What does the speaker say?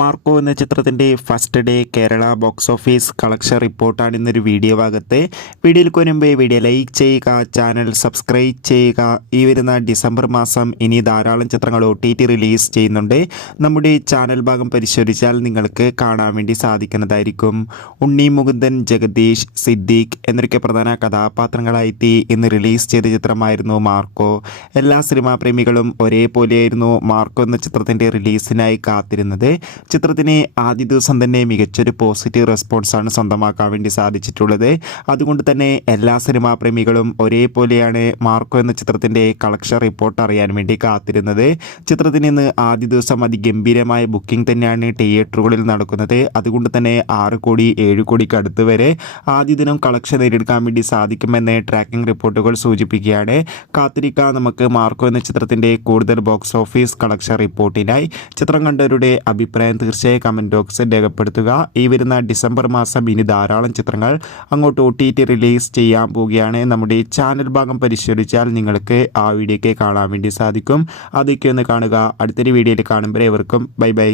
Marco എന്ന ചിത്രത്തിൻ്റെ first day Kerala box office collection റിപ്പോർട്ടാണ് ഇന്നൊരു വീഡിയോ ഭാഗത്ത്. വീഡിയോയിൽ മുൻപേ വീഡിയോ ലൈക്ക് ചെയ്യുക, ചാനൽ സബ്സ്ക്രൈബ് ചെയ്യുക. ഈ വരുന്ന ഡിസംബർ മാസം ഇനി ധാരാളം ചിത്രങ്ങൾ OTT റിലീസ് ചെയ്യുന്നുണ്ട്. നമ്മുടെ ചാനൽ ഭാഗം പരിശോധിച്ചാൽ നിങ്ങൾക്ക് കാണാൻ വേണ്ടി സാധിക്കുന്നതായിരിക്കും. ഉണ്ണി മുകുന്ദൻ, ജഗദീഷ്, സിദ്ദീഖ് എന്നൊക്കെ പ്രധാന കഥാപാത്രങ്ങളായെത്തി ഇന്ന് റിലീസ് ചെയ്ത ചിത്രമായിരുന്നു മാർക്കോ. എല്ലാ സിനിമാ പ്രേമികളും ഒരേപോലെയായിരുന്നു മാർക്കോ എന്ന ചിത്രത്തിൻ്റെ റിലീസിനായി കാത്തിരുന്നത്. ചിത്രത്തിന് ആദ്യ ദിവസം തന്നെ മികച്ചൊരു പോസിറ്റീവ് റെസ്പോൺസാണ് സ്വന്തമാക്കാൻ വേണ്ടി സാധിച്ചിട്ടുള്ളത്. അതുകൊണ്ട് തന്നെ എല്ലാ സിനിമാ പ്രേമികളും ഒരേപോലെയാണ് മാർക്കോ എന്ന ചിത്രത്തിൻ്റെ കളക്ഷൻ റിപ്പോർട്ട് അറിയാൻ വേണ്ടി കാത്തിരുന്നത്. ചിത്രത്തിന് ഇന്ന് ആദ്യ ദിവസം അതിഗംഭീരമായ ബുക്കിംഗ് തന്നെയാണ് തിയേറ്ററുകളിൽ നടക്കുന്നത്. അതുകൊണ്ട് തന്നെ 6 കോടി 7 കോടിക്ക് അടുത്ത് വരെ ആദ്യ ദിനം കളക്ഷൻ നേടിയെടുക്കാൻ വേണ്ടി സാധിക്കുമെന്ന് ട്രാക്കിംഗ് റിപ്പോർട്ടുകൾ സൂചിപ്പിക്കുകയാണ്. കാത്തിരിക്കാം നമുക്ക് മാർക്കോ എന്ന ചിത്രത്തിൻ്റെ കൂടുതൽ ബോക്സ് ഓഫീസ് കളക്ഷൻ റിപ്പോർട്ടിനായി. ചിത്രം കണ്ടവരുടെ അഭിപ്രായം തീർച്ചയായും കമൻറ്റ് ബോക്സിൽ രേഖപ്പെടുത്തുക. ഈ വരുന്ന ഡിസംബർ മാസം ഇനി ധാരാളം ചിത്രങ്ങൾ അങ്ങോട്ട് OTT റിലീസ് ചെയ്യാൻ പോവുകയാണ്. നമ്മുടെ ചാനൽ ഭാഗം പരിശോധിച്ചാൽ നിങ്ങൾക്ക് ആ വീഡിയോയ്ക്ക് കാണാൻ വേണ്ടി സാധിക്കും. അതൊക്കെ ഒന്ന് കാണുക. അടുത്തൊരു വീഡിയോയിൽ കാണുമ്പോൾ ഏവർക്കും ബൈ ബൈ.